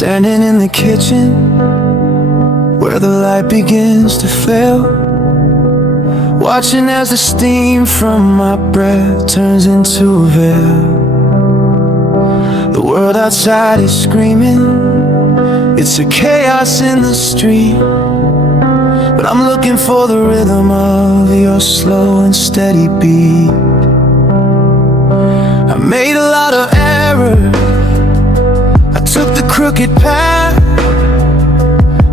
Standing in the kitchen where the light begins to fail, watching as the steam from my breath turns into a veil. The world outside is screaming, it's a chaos in the street, but I'm looking for the rhythm of your slow and steady beat. I made a lot of errors, I took the crooked path,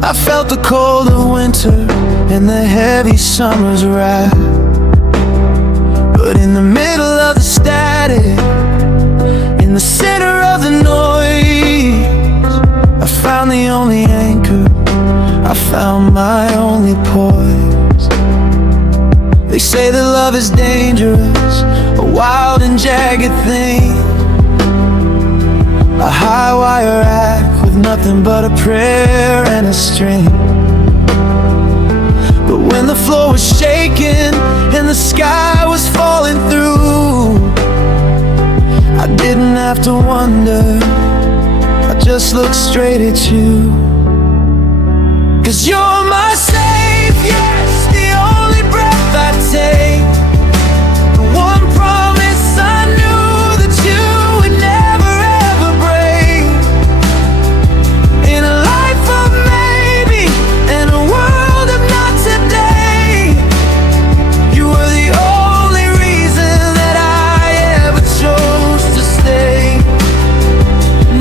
I felt the cold of winter and the heavy summer's wrath. But in the middle of the static, in the center of the noise, I found the only anchor, I found my only poise. They say that love is dangerous, a wild and jagged thing, a high wire act with nothing but a prayer and a string. But when the floor was shaking and the sky was falling through, I didn't have to wonder, I just looked straight at you. 'Cause you're my safe, yes, the only breath I take, the one promise I knew that you would never ever break. In a life of maybe, in a world of not today, you were the only reason that I ever chose to stay.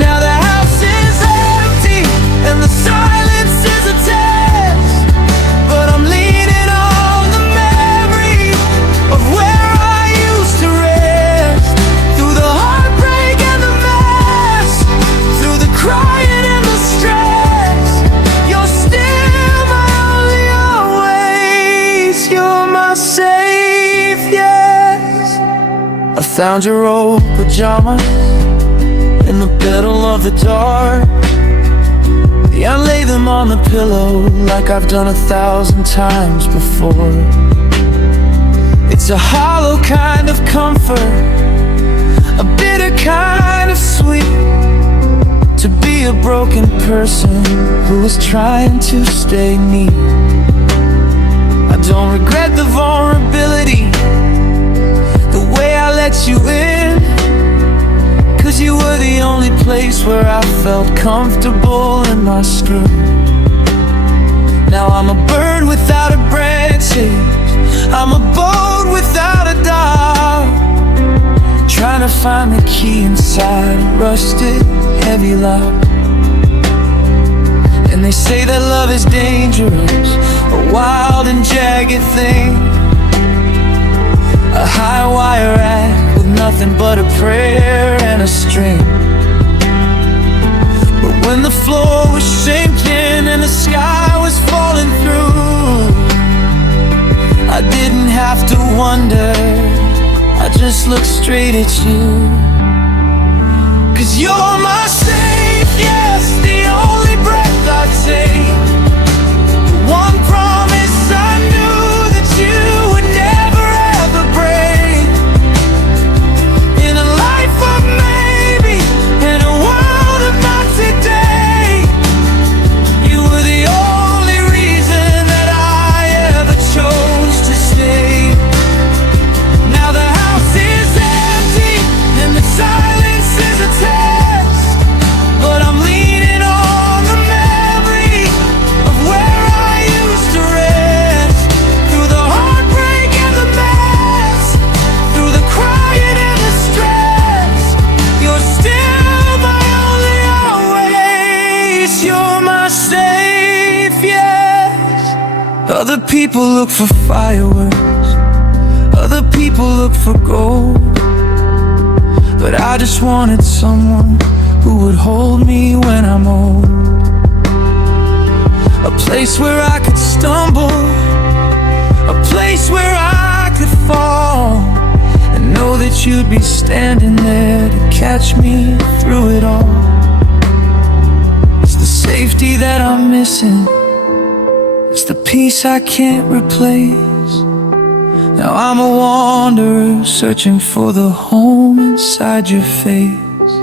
Now the house is empty and the silence is a test, but I'm leaning on the memory of where I used to rest. Through the heartbreak and the mess, through the crying and the stress, you're still my only always. You're my safe, yes. I found your old pajamas in the middle of the dark. Yeah, I lay them on the pillow like I've done 1,000 times before. It's a hollow kind of comfort, a bitter kind of sweet, to be a broken person who is trying to stay neat. I don't regret the vulnerability, the way I let you in, 'cause you were the only place where I felt comfortable in my skin. Now I'm a bird without a branches, I'm a boat without a dock, trying to find the key inside a rusted, heavy lock. And they say that love is dangerous, a wild and jagged thing, a high wire act with nothing but a prayer and a string. But when the floor was sinking and the sky was falling through, I didn't have to wonder, I just looked straight at you. 'Cause you're my safe, yes, the only breath I take, the one promise I knew that you would never ever break. In a life of maybe, in a world of not today, you were the only reason that I ever chose to stay. Now the house is empty and the silence is a test, but I'm leaning on the memory of where I used to rest. Through the heartbreak and the mess, through the crying and the stress, you're still my only always. You're my safe, yes. Other people look for fireworks, other people look for gold, but I just wanted someone who would hold me when I'm old. A place where I could stumble, a place where I could fall, and know that you'd be standing there to catch me through it all. It's the safety that I'm missing, it's the peace I can't replace. Now I'm a wanderer searching for the home inside your face.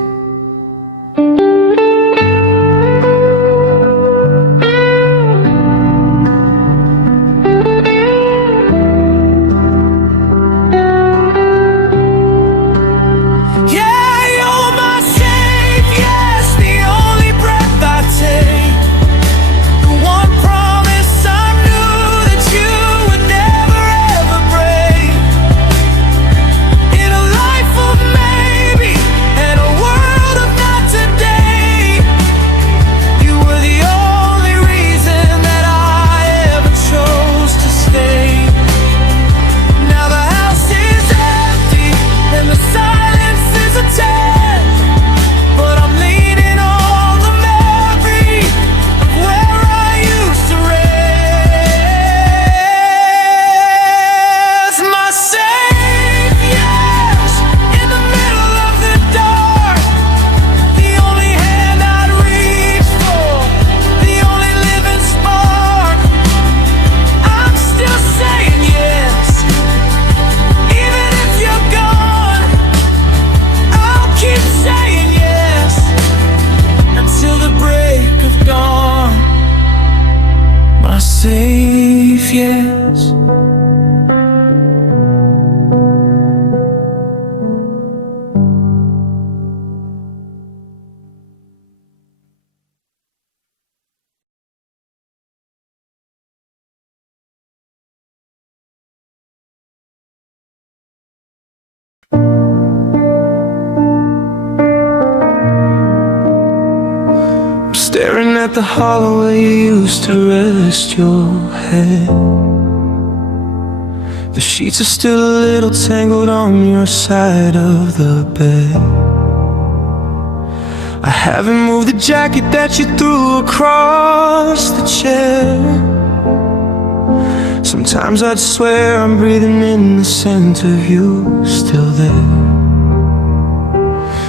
safe, yes. Staring at the hollow where you used to rest your head. The sheets are still a little tangled on your side of the bed. I haven't moved the jacket that you threw across the chair. Sometimes I'd swear I'm breathing in the scent of you still there.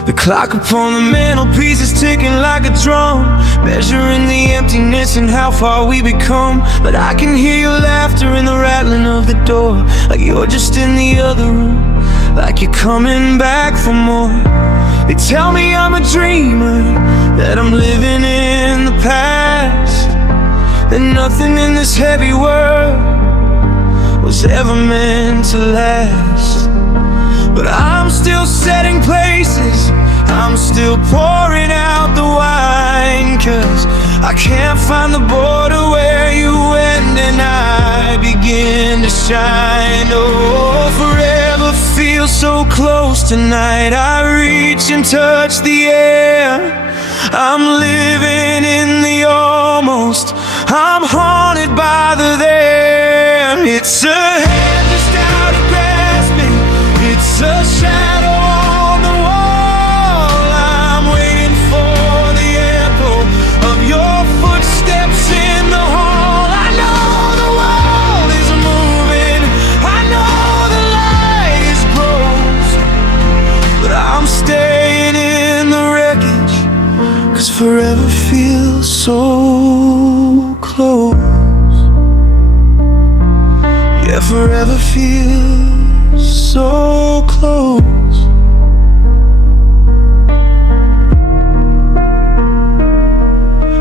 The clock upon the mantelpiece is ticking like a drum, measuring the emptiness and how far we become. But I can hear your laughter and the rattling of the door, like you're just in the other room, like you're coming back for more. They tell me I'm a dreamer, that I'm living in the past, that nothing in this heavy world was ever meant to last. But I'm still setting places, I'm still pouring out the wine, 'cause I can't find the border where you end and I begin to shine. Oh, forever feels so close tonight. I reach and touch the air. I'm living in the almost, I'm haunted by the there. It's a hand just out of grasping, it's a shadow on the wall. I'm waiting for the echo of your footsteps in the hall. I know the world is moving, I know the light is close, but I'm staying in the wreckage, 'cause forever feels so close. Yeah, forever feels so close.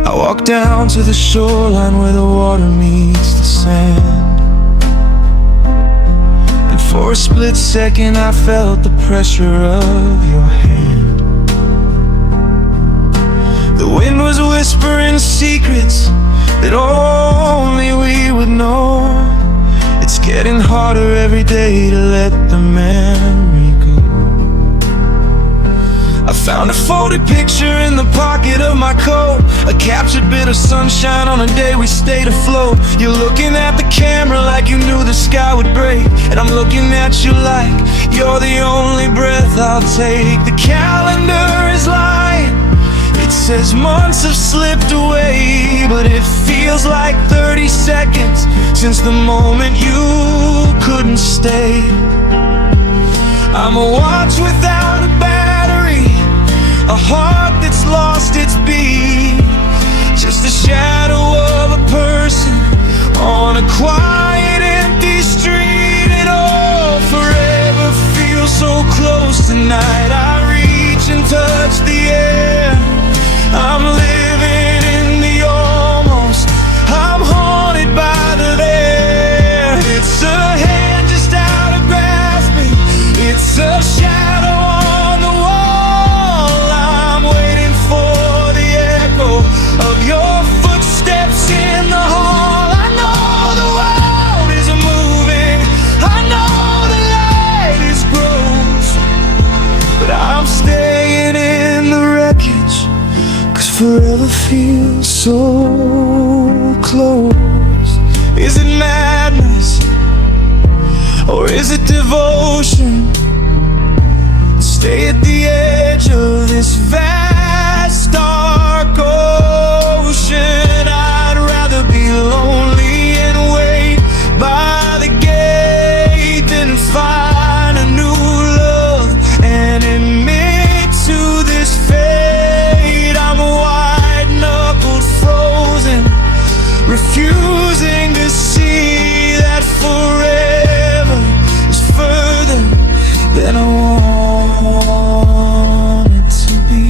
I walk down to the shoreline where the water meets the sand, and for a split second I felt the pressure of your hand. The wind was whispering secrets that only we would know. It's getting harder every day to let the memory go. I found a folded picture in the pocket of my coat, a captured bit of sunshine on a day we stayed afloat. You're looking at the camera like you knew the sky would break, and I'm looking at you like you're the only breath I'll take. The calendar is lying, it says months have slipped away, but it feels like 30 seconds since the moment you couldn't stay. I'm a watch without a battery, a heart that's lost its beat, just a shadow of a person on a quiet empty street. And oh, forever feels so close tonight. I reach and touch the air. I'm living in the almost, I'm haunted by the there. It's a hand just out of grasping, it's a shadow on the wall. I'm waiting for the echo of your footsteps in the hall. I know the world is moving, I know the light is gross, but I'm staying in the wreckage, 'cause forever feels so close. Is it madness, or is it devotion? Stay at the edge of this vast dark ocean. I'd rather be lonely and wait by the gate than find a new love and admit to this fate. I'm white-knuckled, frozen, refusing to see that forever is further than I want it to be.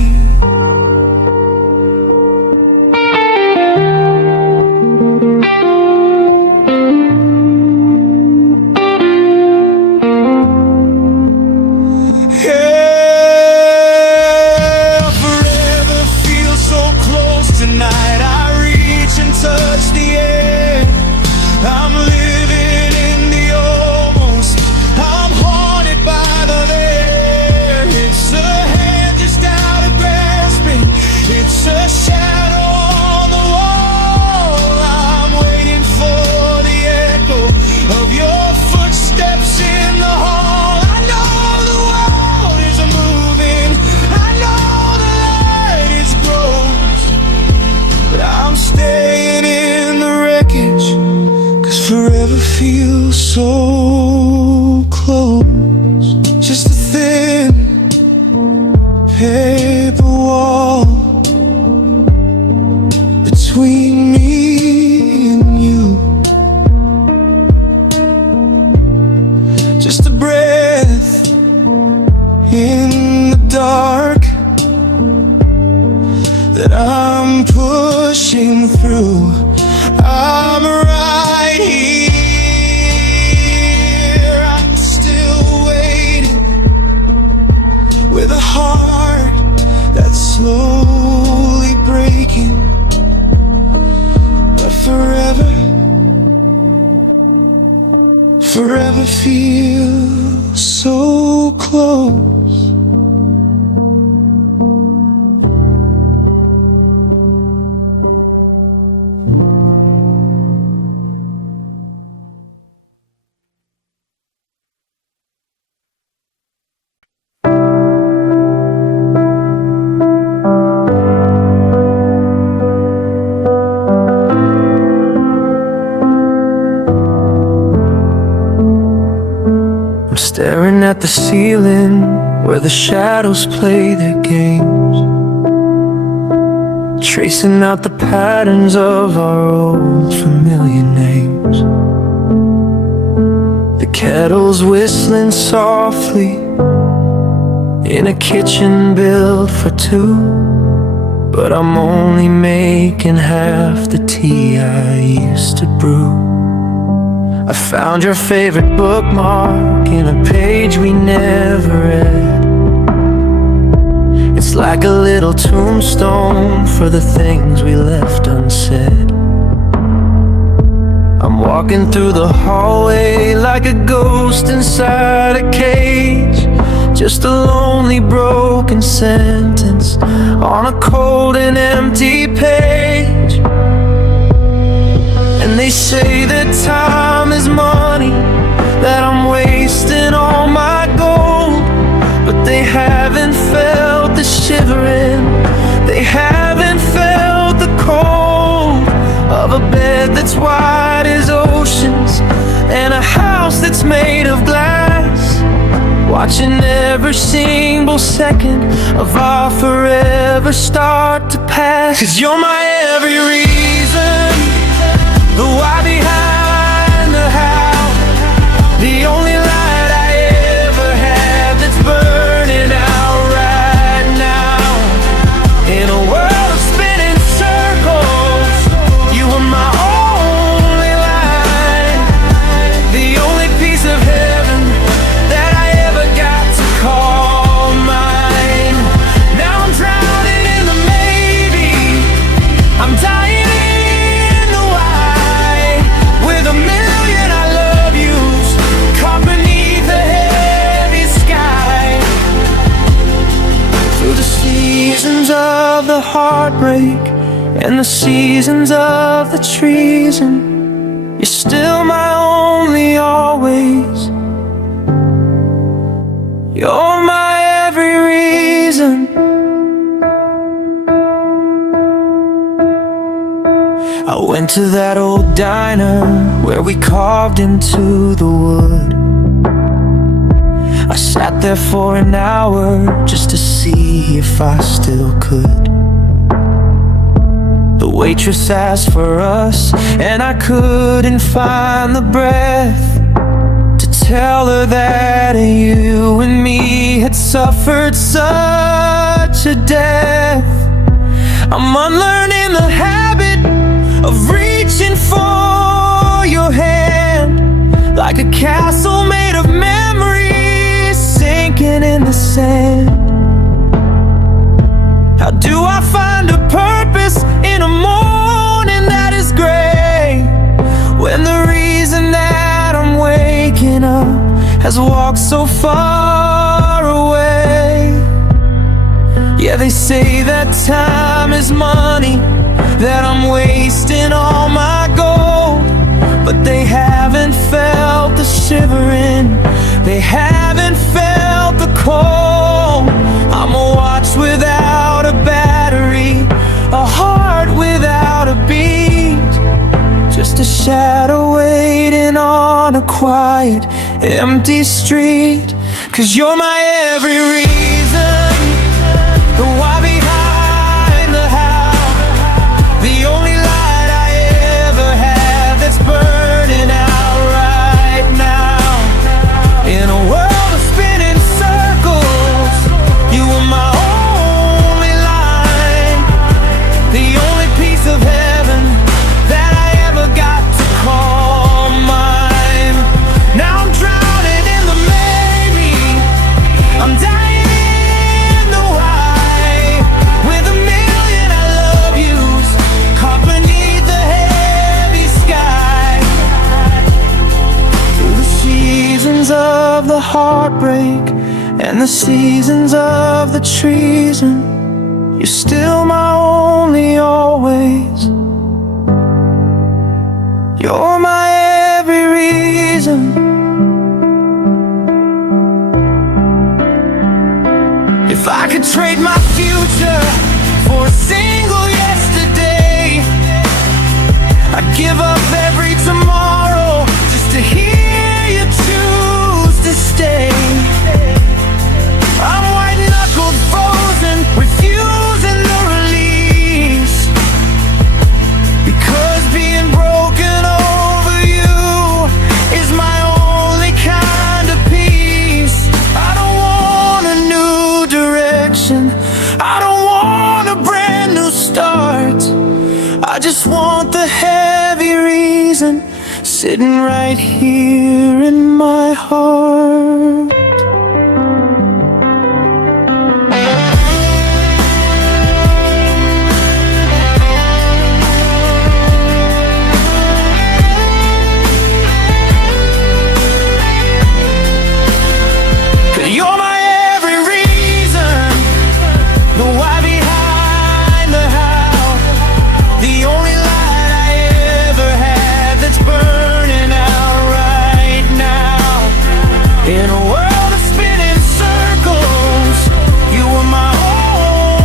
so close, just a thin paper wall between me and you. Just a breath in the dark that I'm pushing through. I'm right here, I'm still waiting, with a heart that's slowly breaking. But forever feels so close. I'm staring at the ceiling where the shadows play their games, tracing out the patterns of our old familiar names. The kettle's whistling softly in a kitchen built for two, but I'm only making half the tea I used to brew. I found your favorite bookmark in a page we never read. It's like a little tombstone for the things we left unsaid. I'm walking through the hallway like a ghost inside a cage, just a lonely broken sentence on a cold and empty page. And they say that time is money, that I'm wasting all my gold, but they haven't felt the shivering, they haven't felt the cold of a bed that's wide as oceans and a house that's made of glass, watching every single second of our forever start to pass. 'Cause you're my every reason, the why behind the how, the only light I ever had that's burning out right now. In a world of spinning circles, you were my only light, the only piece of heaven that I ever got to call mine. Now I'm drowning in the maybe, I'm dying of the heartbreak and the seasons of the treason. You're still my only always, you're my every reason. I went to that old diner where we carved into the wood. I sat there for an hour just to see if I still could. The waitress asked for us, and I couldn't find the breath to tell her that you and me had suffered such a death. I'm unlearning the habit of reaching for your hand, like a castle made of memories sinking in the sand. How do I find a purpose in a morning that is gray, when the reason that I'm waking up has walked so far away? Yeah, they say that time is money, that I'm wasting all my gold, but they haven't felt the shivering, they haven't felt the cold. I'm a watch without a battery, a heart without a beat, just a shadow waiting on on a quiet, empty street. 'Cause you're my every reason, the why behind the how, the only light I ever had that's burning out right now. In a world of spinning circles, you were my only line, the only piece of heaven that I ever got to call mine. Now I'm drowning in the maybe, I'm dying in the why, with a million I love yous caught beneath the heavy sky. Through the seasons of the heartbreak and the seasons of the treason, you're still my only always. You're my every reason. If I could trade my future for a single yesterday, I'd give up every tomorrow just to hear you choose to stay. I'm white-knuckled, frozen, refusing the release, because being broken over you is my only kind of peace. I don't want a new direction, I don't want a brand new start. I just want the heavy reason sitting right here in my heart. You're my every reason, the why behind the how, the only light I ever had that's burning out right now. In a world of spinning circles, you were my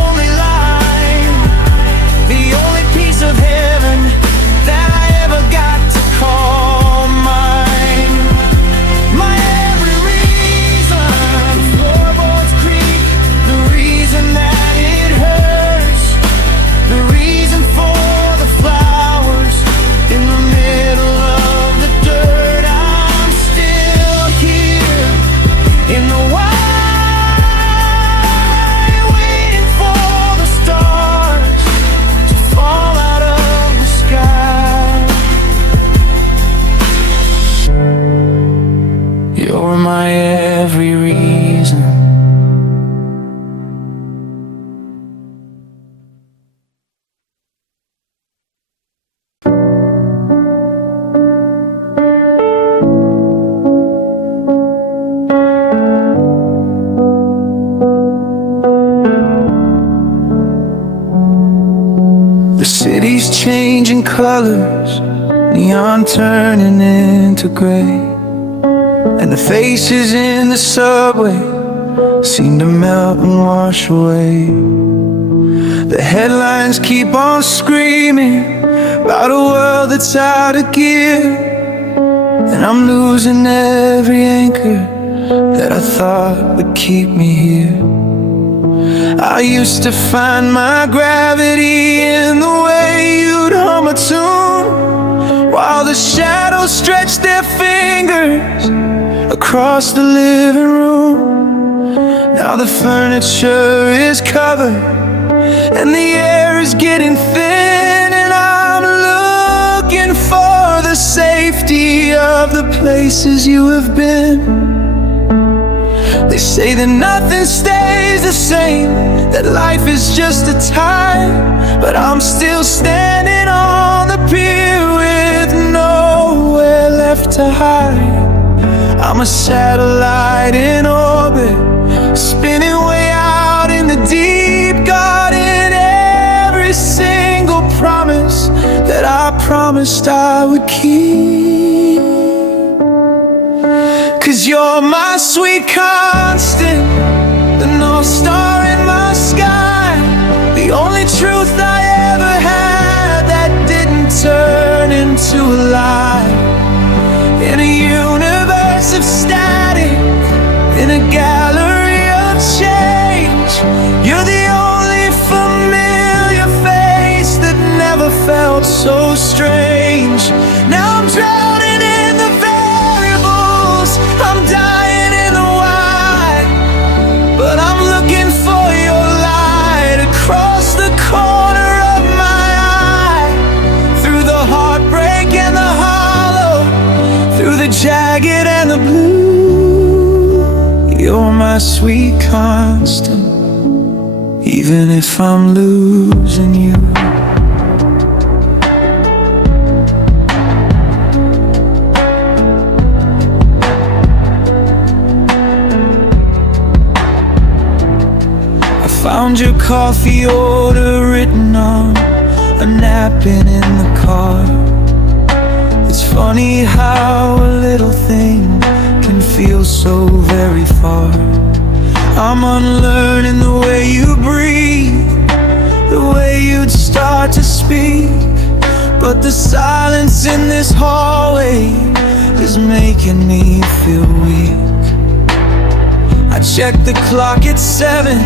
only line, the only piece of heaven that I ever got to call mine. My every reason, floorboards creak, the reason that it hurts, the reason for the flowers in the middle of the dirt. I'm still here in the why, waiting for the stars to fall out of the sky. You're my every reason. The city's changing colors, neon turning into gray, and the faces in the subway seem to melt and wash away. The headlines keep on screaming about a world that's out of gear, and I'm losing every anchor that I thought would keep me here. I used to find my gravity in the way you'd hum a tune, while the shadows stretched their fingers across the living room. Now the furniture is covered and the air is getting thin, and I'm looking for the safety of the places you have been. They say that nothing stays the same, that life is just a time, but I'm still standing on the pier with nowhere left to hide. I'm a satellite in orbit, spinning way out in the deep, guarding every single promise that I promised I would keep. 'Cause you're my sweet constant, the North Star in my sky, the only truth I ever had that didn't turn into a lie. in a universe of static, in a gallery of change. You're the only familiar face that never felt so strange. Now I'm drowning in the variables, I'm dying in the why, but I'm looking for your light across the corner of my eye, through the heartbreak and the hollow, through the jagged and the blue. You're my sweet constant, even if I'm losing you. Found your coffee order written on a napkin in the car. It's funny how a little thing can feel so very far. I'm unlearning the way you breathe, the way you'd start to speak, but the silence in this hallway is making me feel weak. I check the clock at 7,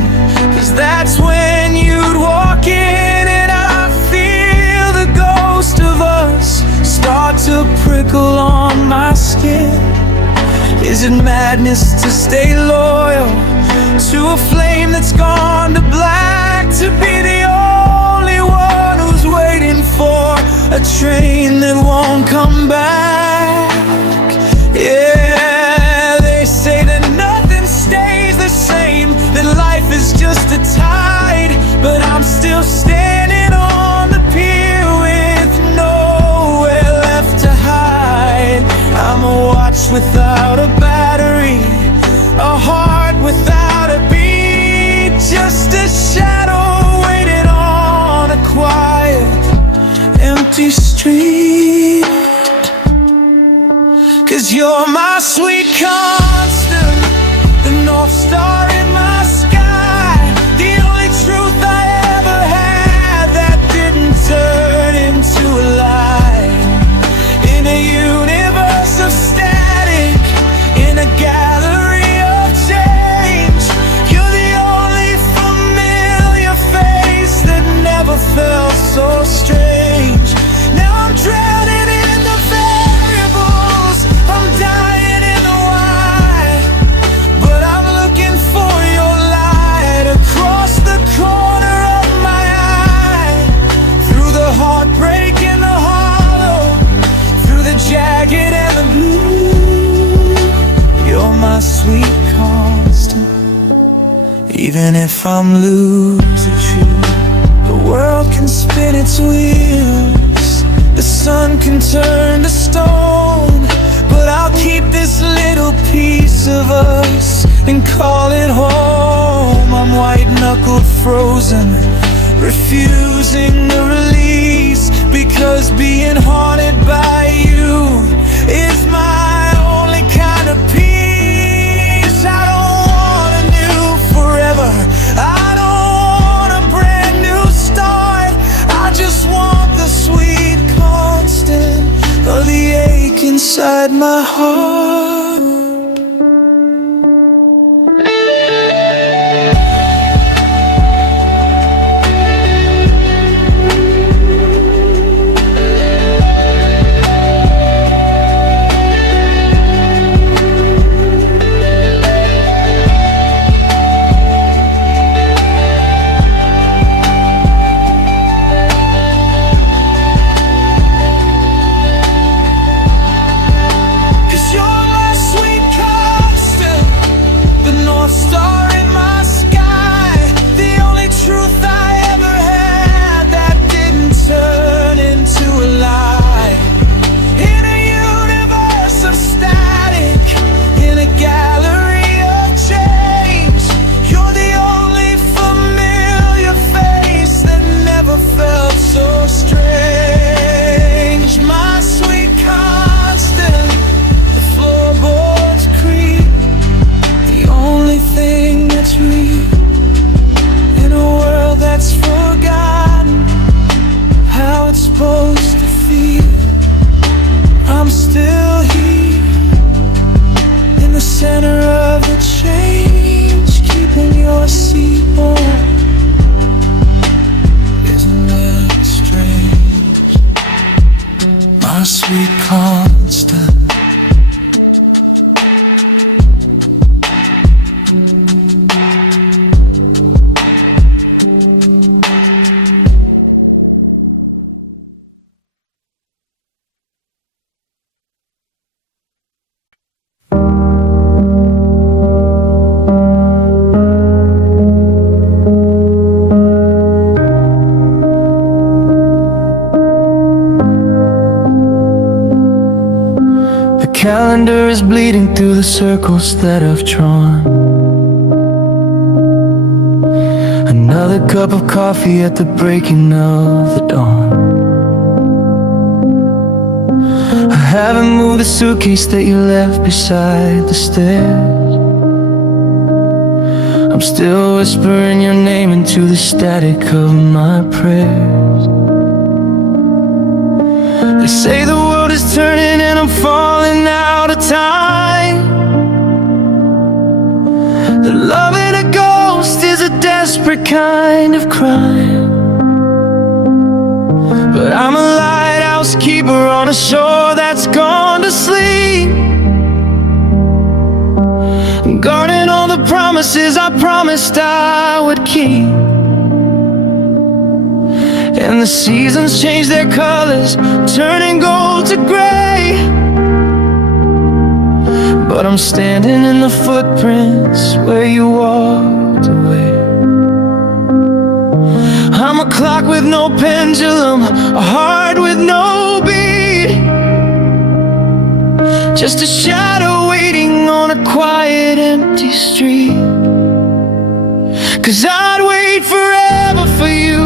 'cause that's when you'd walk in, and I feel the ghost of us start to prickle on my skin. Is it madness to stay loyal to a flame that's gone to black, to be the only one who's waiting for a train that won't come back? Yeah, they say that nothing stays the same, that life is just a tide, but I'm still standing on the pier with nowhere left to hide. I'm a watch without a battery, a heart without a beat, just a shadow waiting on a quiet, empty street. 'Cause you're my sweet constant, the North Star in my sky, the only truth I ever had that didn't turn into a lie. In a universe of static, in a gallery of change, you're the only familiar face that never felt so strange. Now I'm drowning in the variables, I'm dying in the why, but I'm looking for your light across the corner of my eye, through the heartbreak and the hollow, through the jagged and the blue. You're my sweet constant, even if I'm losing you. The world can spin its wheels, the sun can turn to stone, but I'll keep this little piece of us and call it home. I'm white-knuckled frozen, refusing the release, because being haunted by you is my only kind of peace. I don't want a new forever, I don't want a brand new start, I just want the sweet constant of the ache inside my heart. You're my sweet my sweet constant. The calendar is bleeding through the circles that I've drawn. Another cup of coffee at the breaking of the dawn. I haven't moved the suitcase that you left beside the stairs. I'm still whispering your name into the static of my prayers. They say the world is turning and I'm falling out of time. The loving a ghost is a desperate kind of crime. But I'm a lighthouse keeper on a shore that's gone to sleep, guarding all the promises I promised I would keep. And the seasons change their colors, turning gold to gray, but I'm standing in the footprints where you walked away. I'm a clock with no pendulum, a heart with no beat, just a shadow waiting on a quiet, empty street. 'Cause I'd wait forever for you,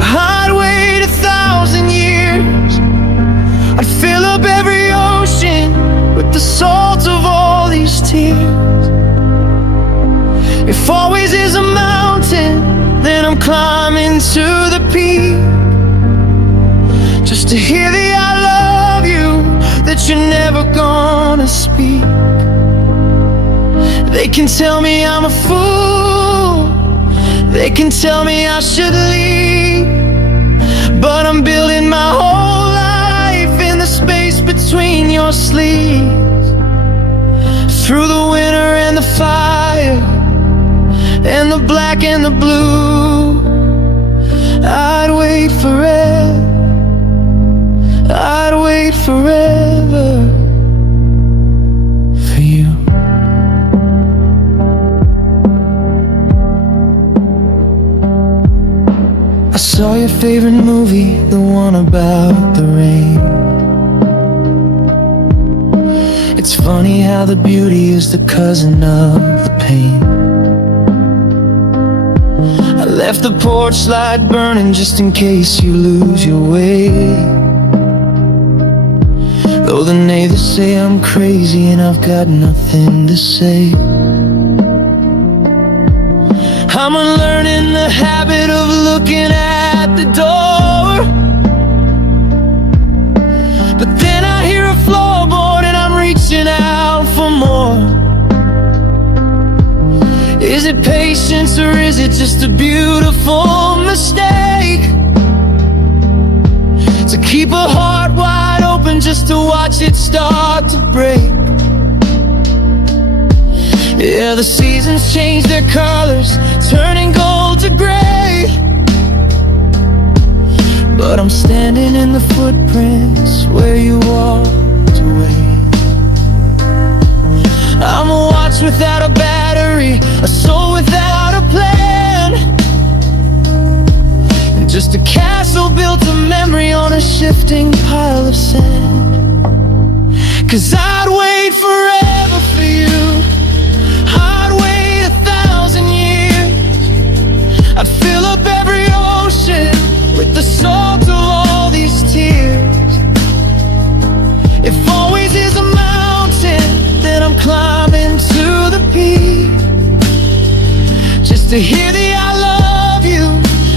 I'd wait 1,000 years. I'd fill up every ocean with the salt of all these tears. If always is a mountain, then I'm climbing to the peak, just to hear the I love you that you're never gonna speak. They can tell me I'm a fool, they can tell me I should leave, but I'm building my whole life in the space between your sleeves. Through the winter and the fire, and the black and the blue, I'd wait forever, I'd wait forever for you. I saw your favorite movie, the one about the rain. It's funny how the beauty is the cousin of the pain. I left the porch light burning just in case you lose your way, though the neighbors say I'm crazy and I've got nothing to say. I'm unlearning the habit of looking at the door, but then I hear a floorboard and I'm reaching out for more. Is it patience or is it just a beautiful mistake to keep a heart wide open just to watch it start to break? Yeah, the seasons change their colors, turning gold to gray, but I'm standing in the footprints where you walked away. I'm a watch without a battery, a soul without a plan, and just a castle built of memory on a shifting pile of sand. 'Cause I'd wait forever for you, I'd wait 1,000 years. I'd fill up every ocean with the salt of all these tears. If always is a mountain, then I'm climbing to the peak, just to hear the I love you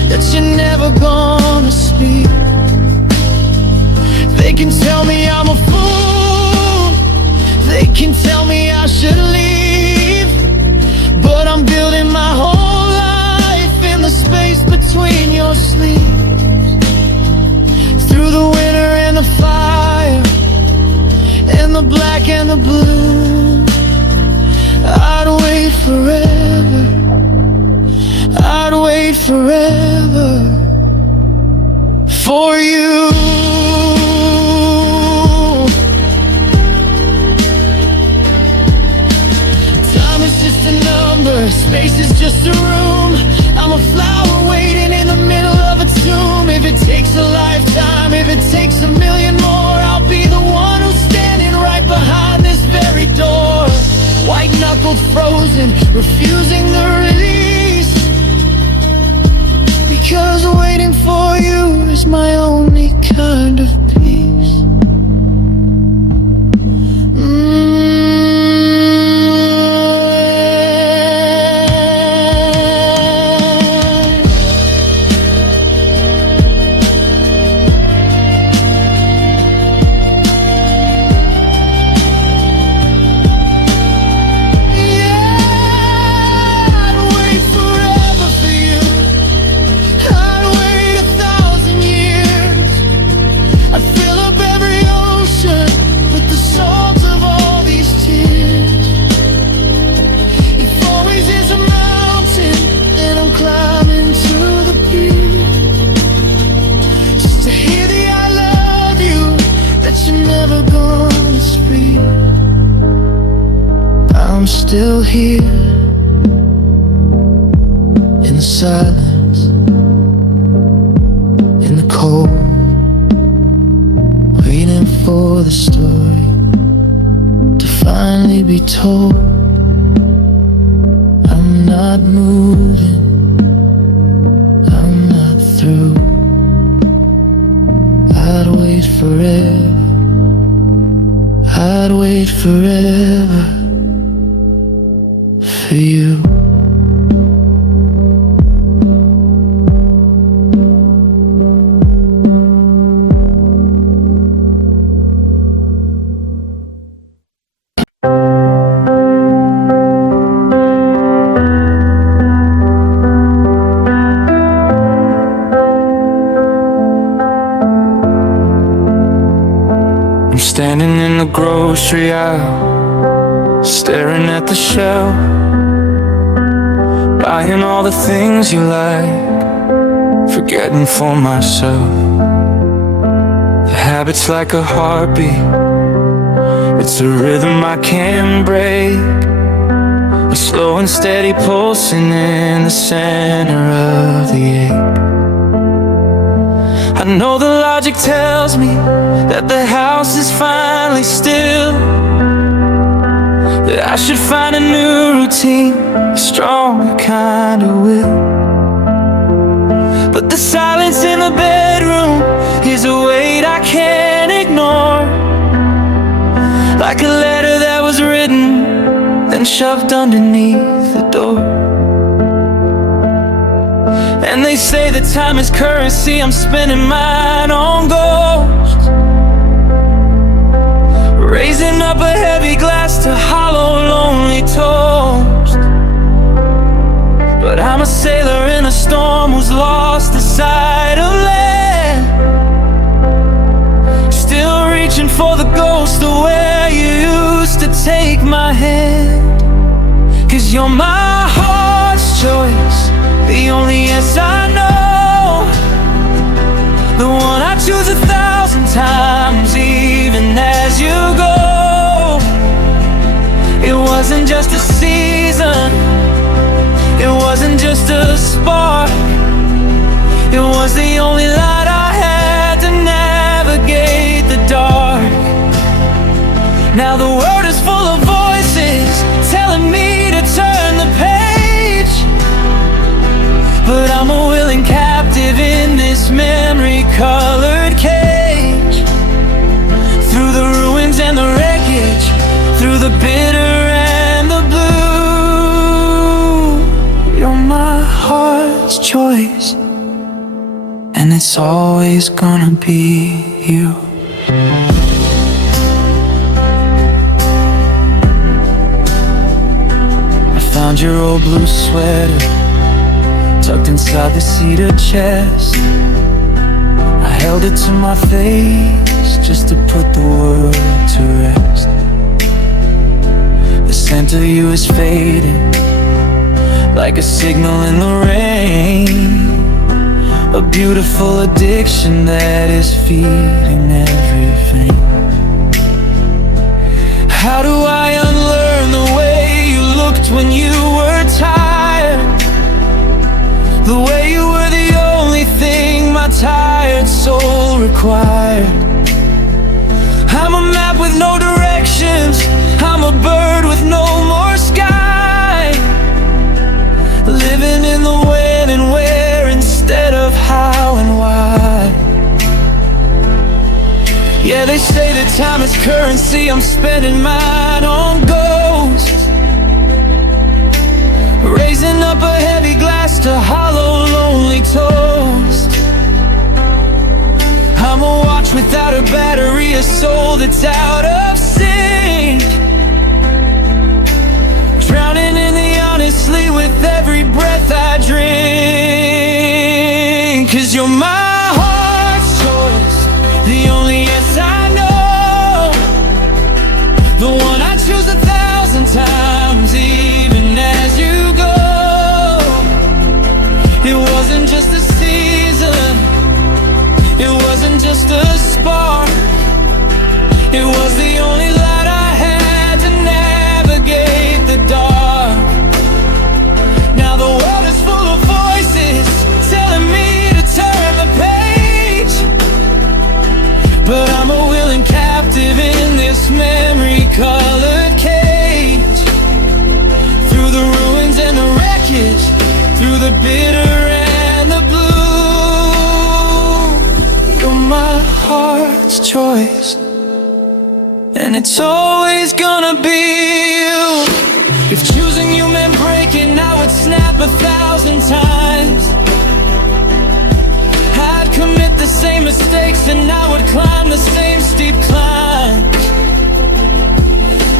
that you're never gonna speak. They can tell me I'm a fool, they can tell me I should leave, but I'm building my whole life in the space between your sleeves. Through the winter and the fire, refusing the release, because waiting for you is my only kind of peace. I'm still here in the silence, in the cold, waiting for the story to finally be told. I'm not moving, I'm not through. I'd wait forever, I'd wait forever for you. I'm standing in the grocery aisle, staring at the shelf, buying all the things you like, forgetting for myself. The habit's like a heartbeat, it's a rhythm I can't break, a slow and steady pulsing in the center of the ache. I know the logic tells me that the house is finally still, that I should find a new routine, a stronger kind of will. But the silence in the bedroom is a weight I can't ignore, like a letter that was written, then shoved underneath the door. And they say that time is currency, I'm spending mine on ghosts, raising up a heavy glass to hollow lonely toast. But I'm a sailor in a storm who's lost the sight of land, still reaching for the ghost of where you used to take my hand. 'Cause you're my heart's choice, the only yes I know, the one I choose 1,000 times even as you go. It wasn't just a season, it wasn't just a spark, it was the only light I had to navigate the dark. Now the world is full of voices telling me to turn the page, but I'm a willing captive in this memory-colored cage. Through the ruins and the wreckage, through the bitter and the blue, you're my heart's choice, and it's always gonna be you. I found your old blue sweater tucked inside the cedar chest. I held it to my face just to put the world to rest. The scent of you is fading like a signal in the rain, a beautiful addiction that is feeding every vein. How do I unlearn the way you looked when you were tired, the way you were the only thing my tired soul required? I'm a map with no directions, I'm a bird with no more sky, they say that time is currency. I'm spending mine on ghosts, raising up a heavy glass to hollow lonely toast. I'm a watch without a battery, a soul that's out of sync, drowning in the honestly with every breath I drink. 'Cause you're my heart's choice, the only yes I know, the one I choose 1,000 times even as you go. It wasn't just a season, it wasn't just a spark, it was the only light I had to navigate the dark. Now the world is full of voices telling me to turn the page, but I'm a willing captive in this memory-colored cage. Through the ruins and the wreckage, through the bitter and the blue, you're my heart's choice, and it's always gonna be you. If choosing you meant breaking, I would snap 1,000 times. I'd commit the same mistakes and I would climb the same steep climbs,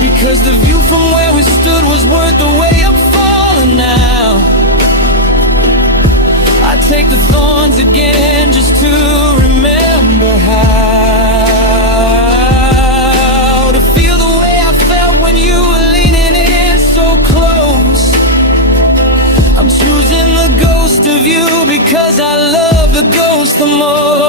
because the view from where we stood was worth the way I'm falling now. I'd take the thorns again just to remember how to feel the way I felt when you were leaning in so close. I'm choosing the ghost of you because I love the ghost the most.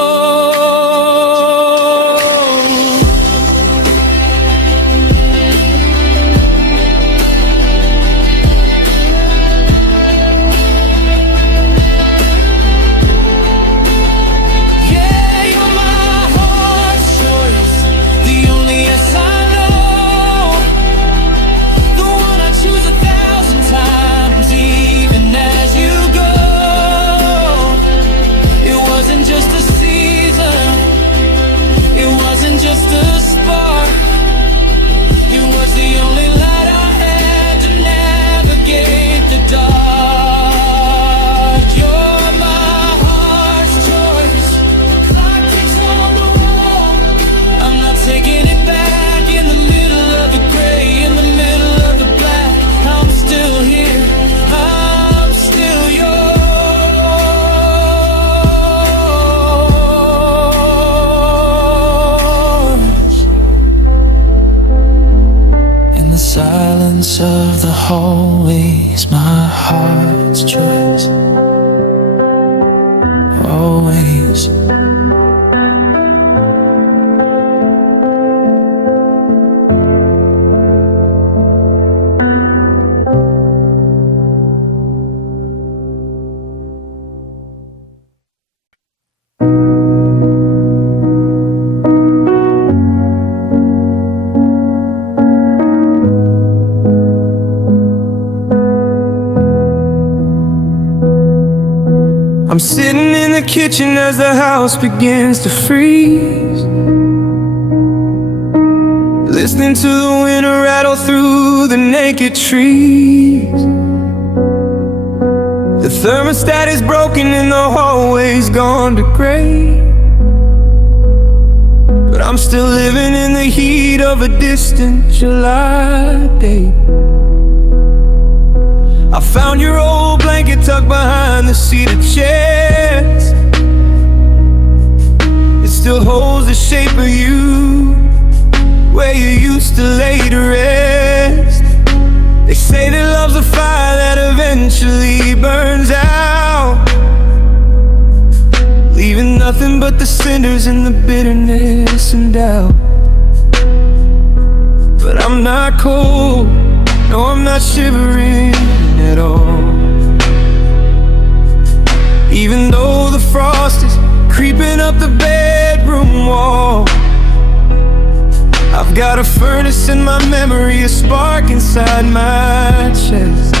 Silence of the hallways, my heart's choice, always. I'm sitting in the kitchen as the house begins to freeze, listening to the wind rattle through the naked trees. The thermostat is broken and the hallway's gone to gray, but I'm still living in the heat of a distant July day. I found your old blanket tucked behind the seated chairs. It still holds the shape of you, where you used to lay to rest. They say that love's a fire that eventually burns out, leaving nothing but the cinders and the bitterness and doubt. But I'm not cold, no, I'm not shivering at all, even though the frost is creeping up the bedroom wall. I've got a furnace in my memory, a spark inside my chest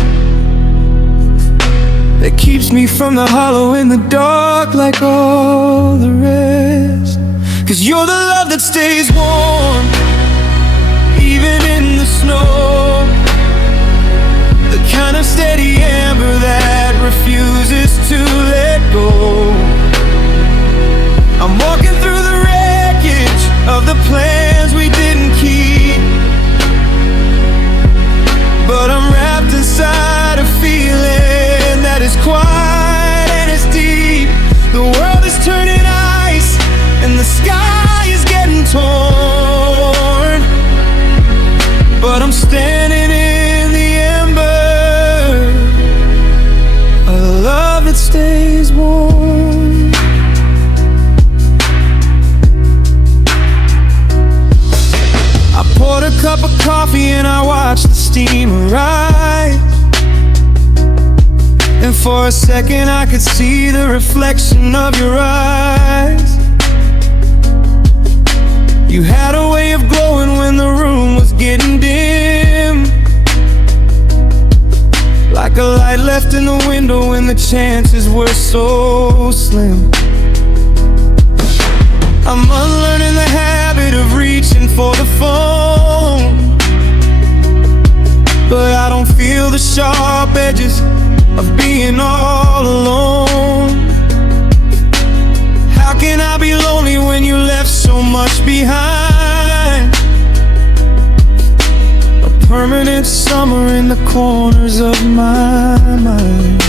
that keeps me from the hollow in the dark like all the rest. 'Cause you're the love that stays warm, even in the snow. The kind of steady amber that refuses to let go. I'm walking through the wreckage of the plans we didn't keep, but I'm wrapped inside a feeling that is quiet and it's deep. The world is turning ice and the sky is getting torn, but I'm standing in the ember, a love that stays warm. I poured a cup of coffee and I watched the steam rise, and for a second I could see the reflection of your eyes. You had a way of glowing when the room was getting dim, like a light left in the window when the chances were so slim. I'm unlearning the habit of reaching for the phone, but I don't feel the sharp edges of being all alone. How can I be lonely when you left so much behind? A permanent summer in the corners of my mind.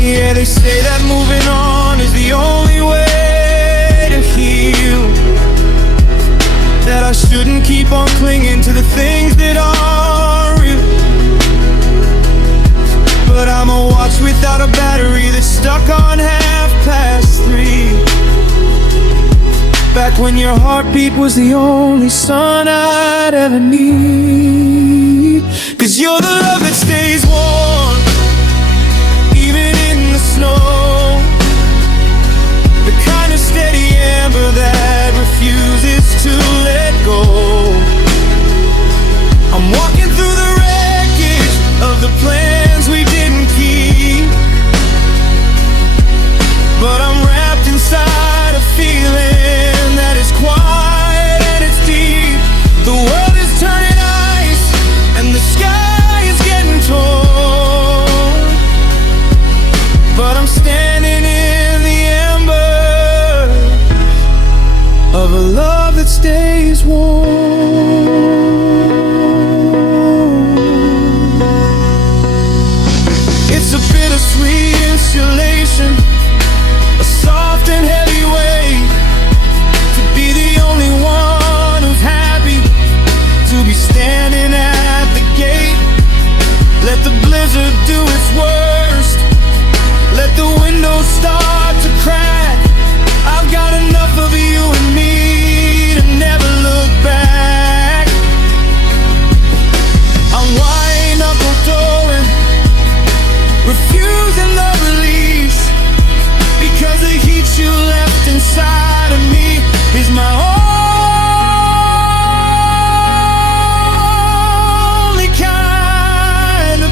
Yeah, they say that moving on is the only way to heal, that I shouldn't keep on clinging to the things that are real. But I'm a watch without a battery that's stuck on 3:30. Back when your heartbeat was the only sun I'd ever need. 'Cause you're the love that stays warm, even in the snow. The kind of steady amber that refuses to let go. I'm walking through the wreckage of the plans we didn't keep, but I'm wrapped inside a feeling that is quiet and it's deep. The world is turning ice and the sky is getting torn, but I'm standing in the ember of a love that stays warm. It's a bittersweet insulation, a soft and heavy weight, to be the only one who's happy to be standing at the gate. Let the blizzard do its worst, let the windows start to crack. I've got enough of you and me to never look back. I'm white knuckle throwing, refusing the release, because the heat you left inside of me is my only kind of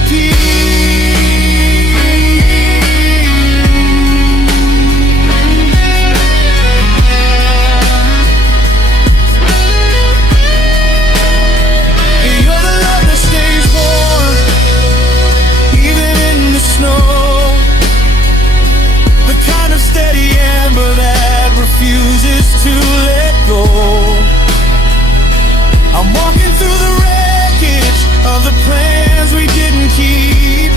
You're the love that stays warm, even in the snow. The kind of steady amber that refuses to let go. I'm walking through the wreckage of the plans we didn't keep,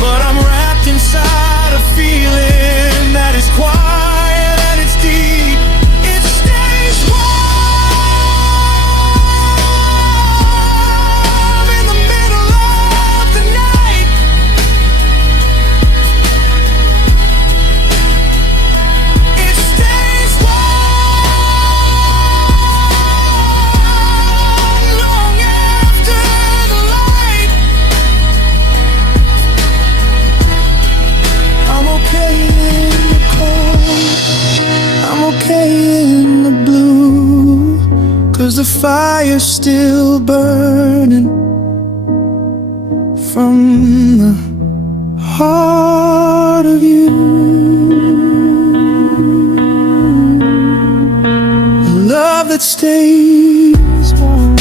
but I'm wrapped inside a feeling that is quiet and it's deep. It stays warm in the middle of the night. It stays warm long after the light. I'm okay in the cold, I'm okay in the blue, 'cause the fire's still burning from the heart of you. it stays warm.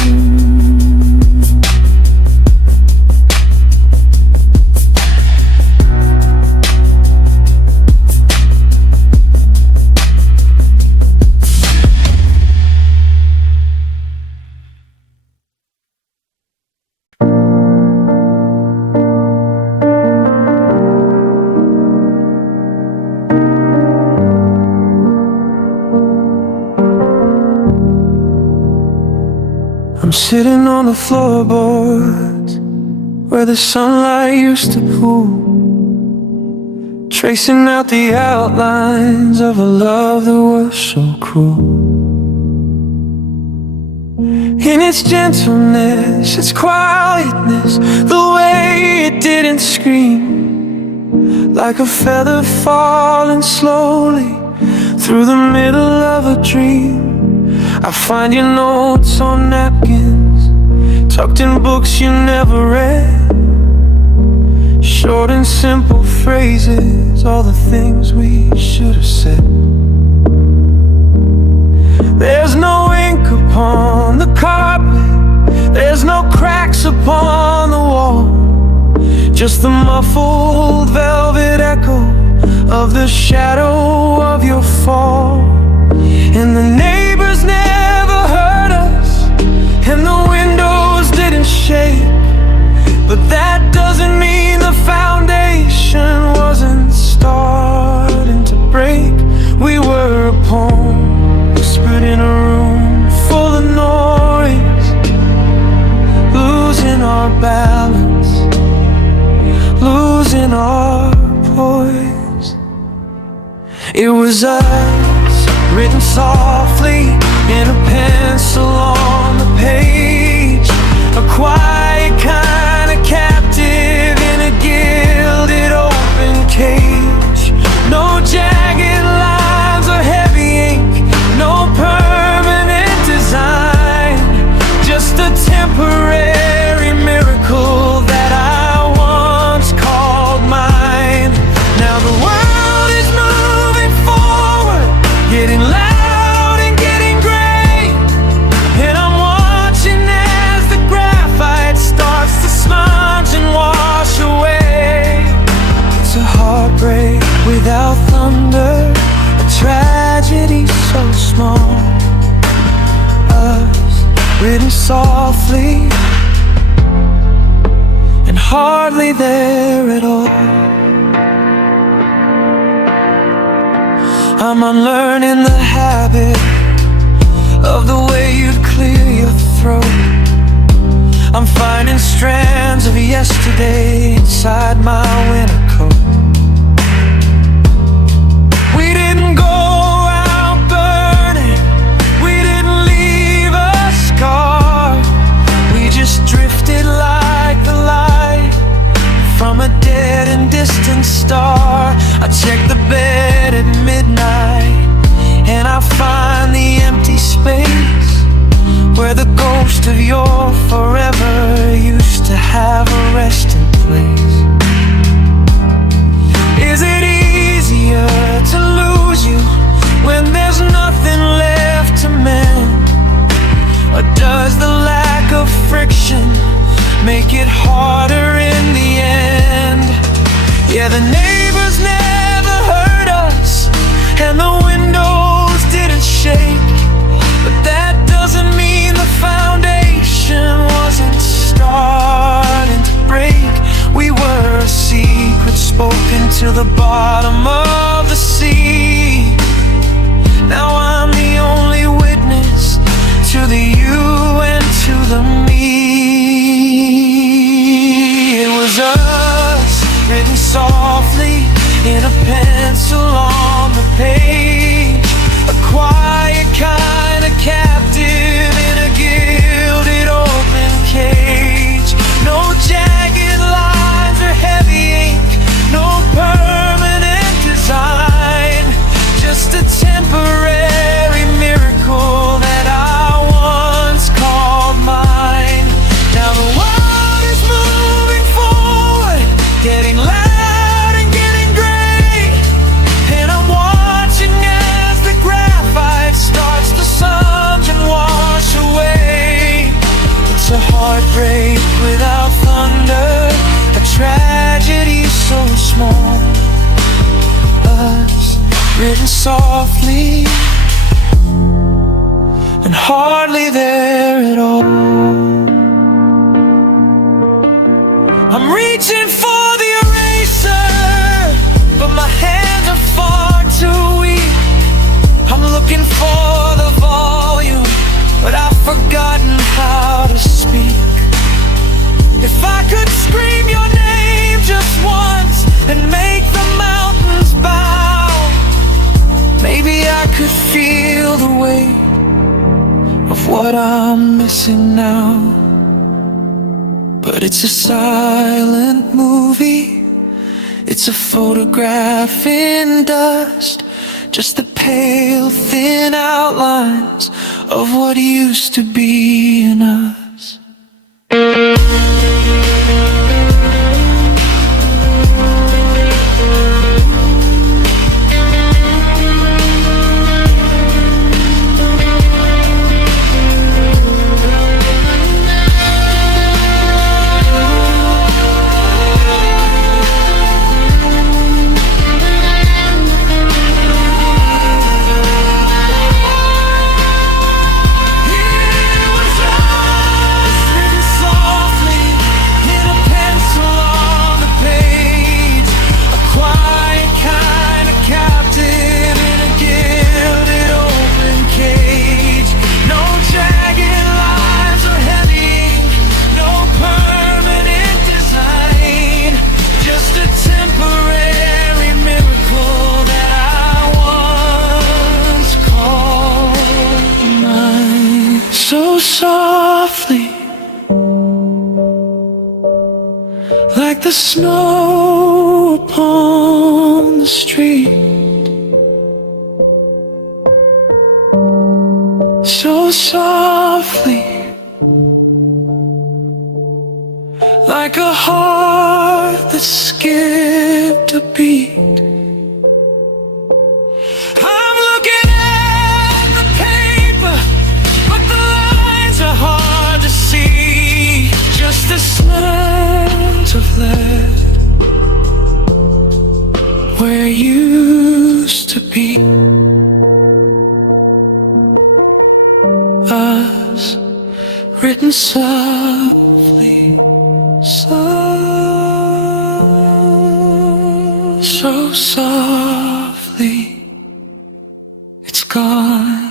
I'm sitting on the floorboards where the sunlight used to pool, tracing out the outlines of a love that was so cruel. In its gentleness, its quietness, the way it didn't scream, like a feather falling slowly through the middle of a dream. I find your notes on napkins, tucked in books you never read, short and simple phrases, all the things we should have said. There's no ink upon the carpet, there's no cracks upon the wall, just the muffled velvet echo of the shadow of your fall. And the neighbors never heard us, and the windows didn't shake, but that doesn't mean the foundation wasn't starting to break. We were a poem whispered in a room full of noise, losing our balance, losing our poise. It was us, written softly in a pencil on the page, a quiet kind of captive in a gilded open cage. No jagged lines or heavy ink, no permanent design, just a temporary miracle that I once called mine. Now the world is moving forward, getting loud and getting gray, and I'm watching as the graphite starts to smudge and wash away. It's a heartbreak without thunder, a tragedy so small, us written softly and hardly there at all. I'm unlearning the habit of the way you'd clear your throat. I'm finding strands of yesterday inside my winter coat. We didn't go out burning, we didn't leave a scar, we just drifted like the light from a dead and distant star. I checked the bed at midnight and I and hardly there at all. I'm reaching for the eraser, but my hands are far too weak. I'm looking for the volume, but I've forgotten how to speak. If I could scream your name just once and make the mountains bow, maybe I could feel the weight of what I'm missing now. But it's a silent movie, it's a photograph in dust, just the pale, thin outlines of what used to be in us. So softly, like the snow upon the street. So softly, like a heart that skipped a beat. I'm looking at the paper, but the lines are hard to see. Just a smudge of lead where used to be us, written softly, so softly. It's gone.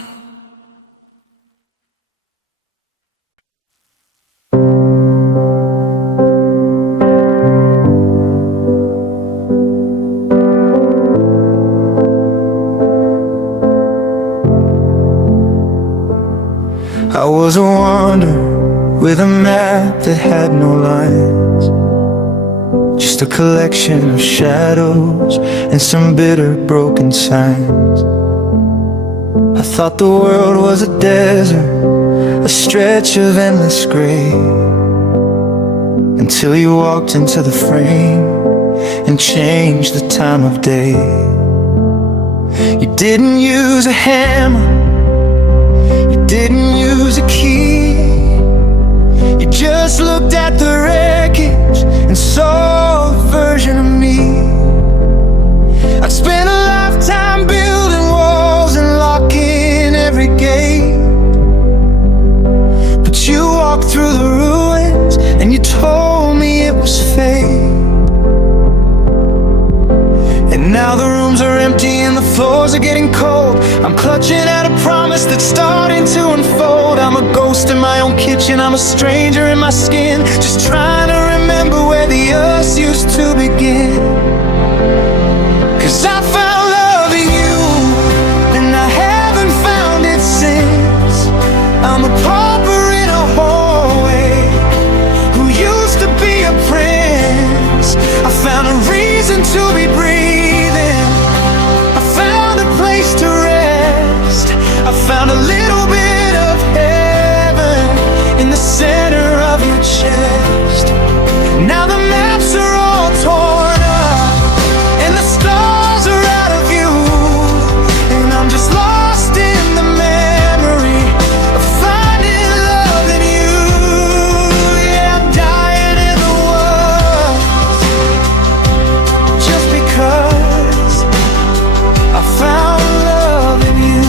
I was a wanderer with a map that had no lines, just a collection of shadows and some bitter broken signs. I thought the world was a desert, a stretch of endless gray, until you walked into the frame and changed the time of day. You didn't use a hammer, you didn't use a key, you just looked at the wreckage and saw a version of me. I'd spent a lifetime building walls and locking every gate, but you walked through the ruins and you told me it was fate. And now the rooms are empty and the floors are getting cold. I'm clutching at a promise that's starting to unfold. I'm a ghost in my own kitchen, I'm a stranger in my skin, just trying to remember where the us used to begin. 'Cause I found love in you, and I haven't found it since. I'm a pauper in a hallway who used to be a prince. I found a reason to be breathing, I found a place to rest, I found a little bit of heaven in the center of your chest. Now the maps are all torn up and the stars are out of view, and I'm just lost in the memory of finding love in you. Yeah, I'm dying in the woods just because I found love in you.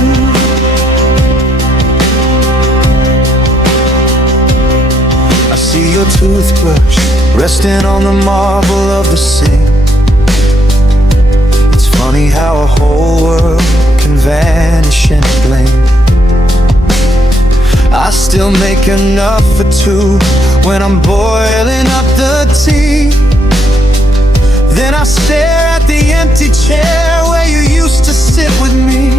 toothbrush resting on the marble of the sink. It's funny how a whole world can vanish in a blink. I still make enough for two when I'm boiling up the tea. Then I stare at the empty chair where you used to sit with me.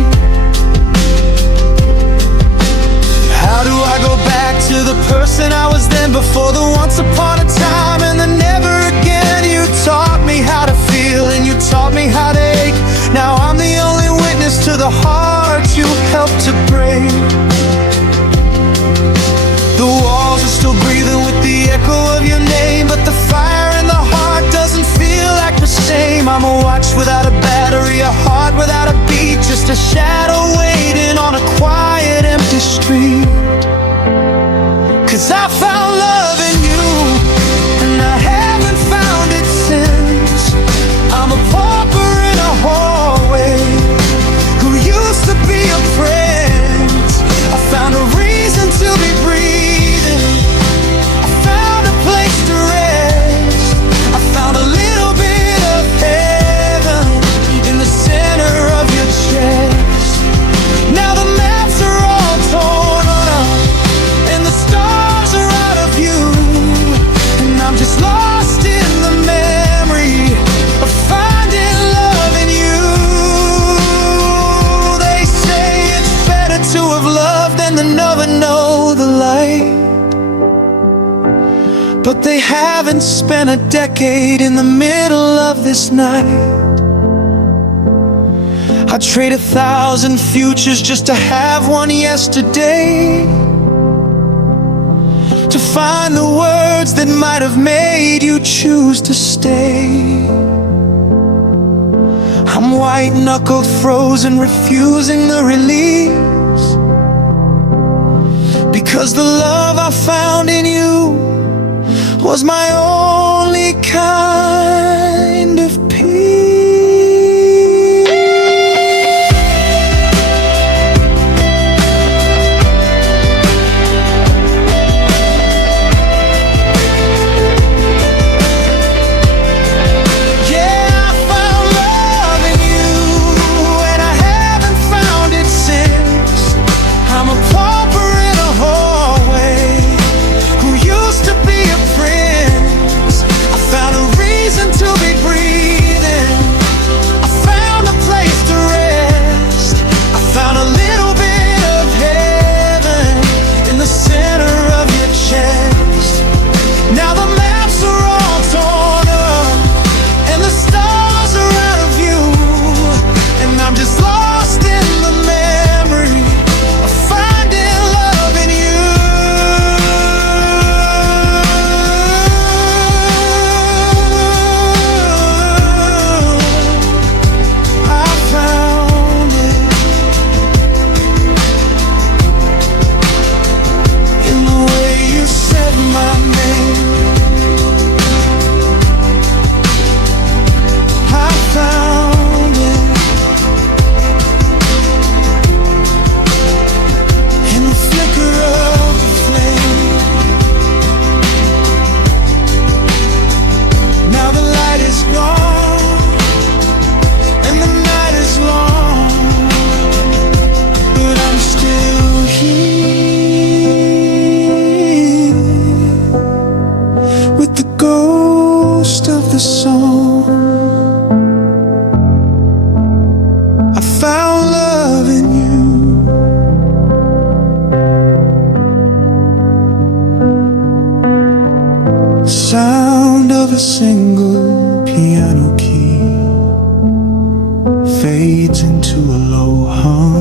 How do I go back to the person I was then, before the once upon a time and the never again? You taught me how to feel and you taught me how to ache. Now I'm the only witness to the heart you helped to break. The walls are still breathing with the echo of your name, but the fire in the heart doesn't feel like the same. I'm a watch without a battery, a heart without a beat, just a shadow waiting on a quiet, empty street. 'Cause I found love in you, and I haven't found it since. I'm a pauper in a hallway who used to be a friend. I found a reason to be breathing. I found a place to rest. I found a little bit of heaven in the center of your chest. Now the maps are all torn up and the stars are out of view, and I'm just lost in the memory of finding love in you. They say it's better to have loved than to never know the light, but they haven't spent a decade in the middle of this night. I'd trade 1,000 futures just to have one yesterday, to find the words that might have made you choose to stay. I'm white-knuckled, frozen, refusing the release, because the love I found in you was my only kind of peace. A single piano key fades into a low hum.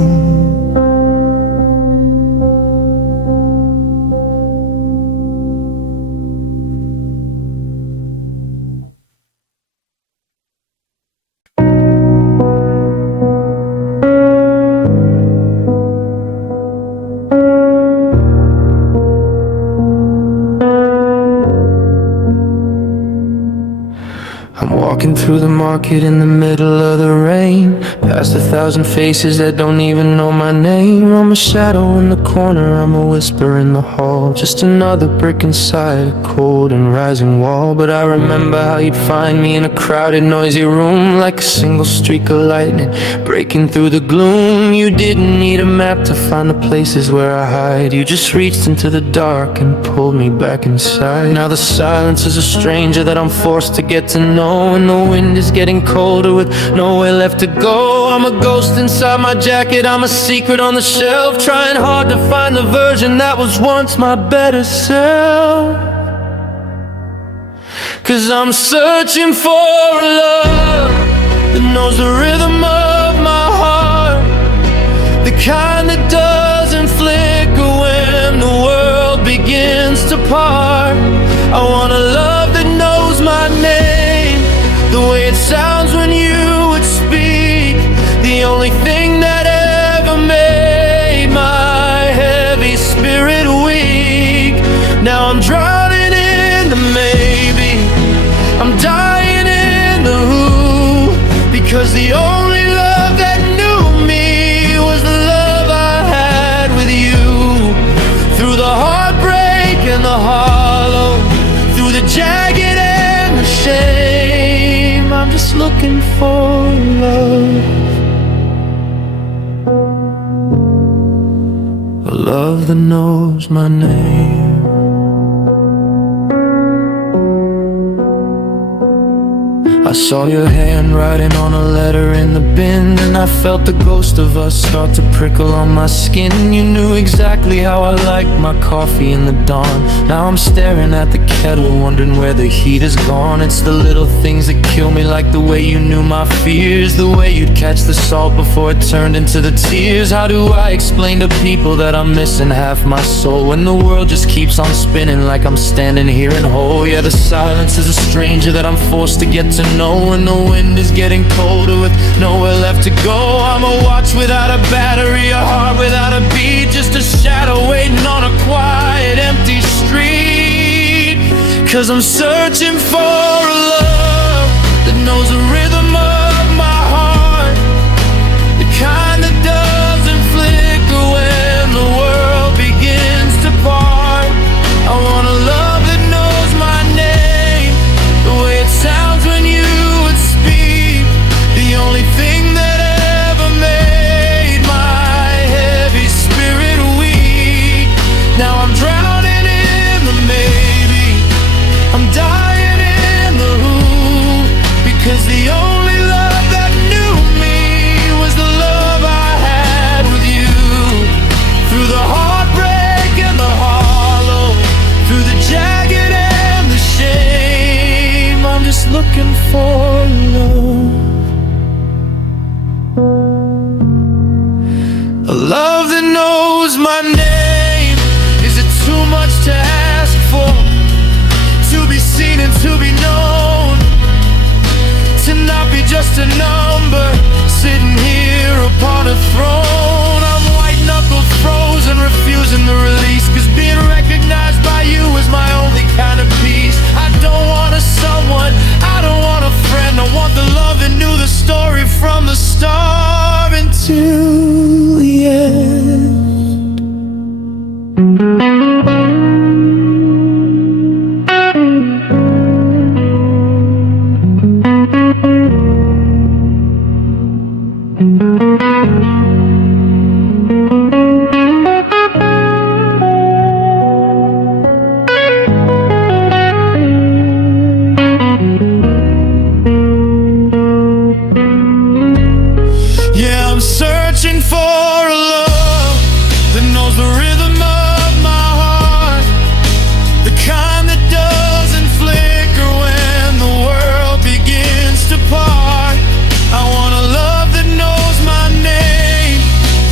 walking through the market in the middle of the rain, past 1,000 faces that don't even know my name. I'm a shadow in the corner, I'm a whisper in the hall, just another brick inside a cold and rising wall. But I remember how you'd find me in a crowded, noisy room, like a single streak of lightning breaking through the gloom. You didn't need a map to find the places where I hide. You just reached into the dark and pulled me back inside. Now the silence is a stranger that I'm forced to get to know, and the wind is getting colder with nowhere left to go. I'm a ghost inside my jacket, I'm a secret on the shelf, trying hard to find the version that was once my better self. 'Cause I'm searching for a love that knows the rhythm of my heart, the kind that doesn't flicker when the world begins to part. I want a love that knows my name, the way it sounds when you would speak, the only thing that ever made my heavy spirit weak. Now I'm drowning in the maybe, I'm dying in the who, because the only love that knew me was the love I had with you. Through the heartbreak and the hollow, through the jagged and the shame, I'm just looking for love, a love that knows my name. I saw your handwriting on a letter in the bin, and I felt the ghost of us start to prickle on my skin. You knew exactly how I liked my coffee in the dawn. Now I'm staring at the kettle, wondering where the heat has gone. It's the little things that kill me, like the way you knew my fears, the way you'd catch the salt before it turned into the tears. How do I explain to people that I'm missing half my soul, when the world just keeps on spinning like I'm standing here in whole? Yeah, the silence is a stranger that I'm forced to get to know, and the wind is getting colder with nowhere left to go. I'm a watch without a battery, a heart without a beat, just a shadow waiting on a quiet, empty street. 'Cause I'm searching for a love that knows the rhythm of my heart, the kind that doesn't flicker when the world begins to part. I want a love that knows my name, the way it sounds when you would speak, the only thing that ever made my heavy spirit weak. Now I'm drowning in the maybe, I'm dying in the who, because the only love that knew me was the love I had with you. Through the heartbreak and the hollow, through the jagged and the shame, I'm just looking for love, a love that knows my name. Is it too much to ask for, to be seen and to be known, to not be just a number sitting here upon a throne? I'm white knuckled, frozen, refusing the release, 'cause being recognized by you is my only kind of peace. I don't want a someone, I don't want a friend, I want the love that knew the story from the start until the end. Yeah, I'm searching for a love that knows the rhythm of my heart, the kind that doesn't flicker when the world begins to part. I want a love that knows my name,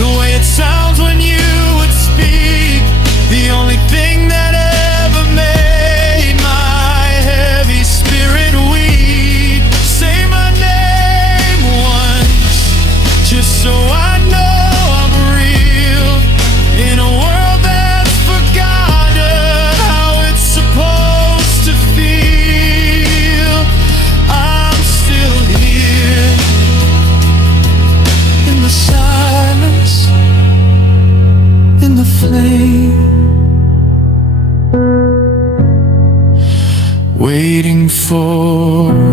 the way it sounds when you would speak, the only thing that ever made my heavy spirit weak. Say my name once, just so I know I'm real, in a world plane, waiting for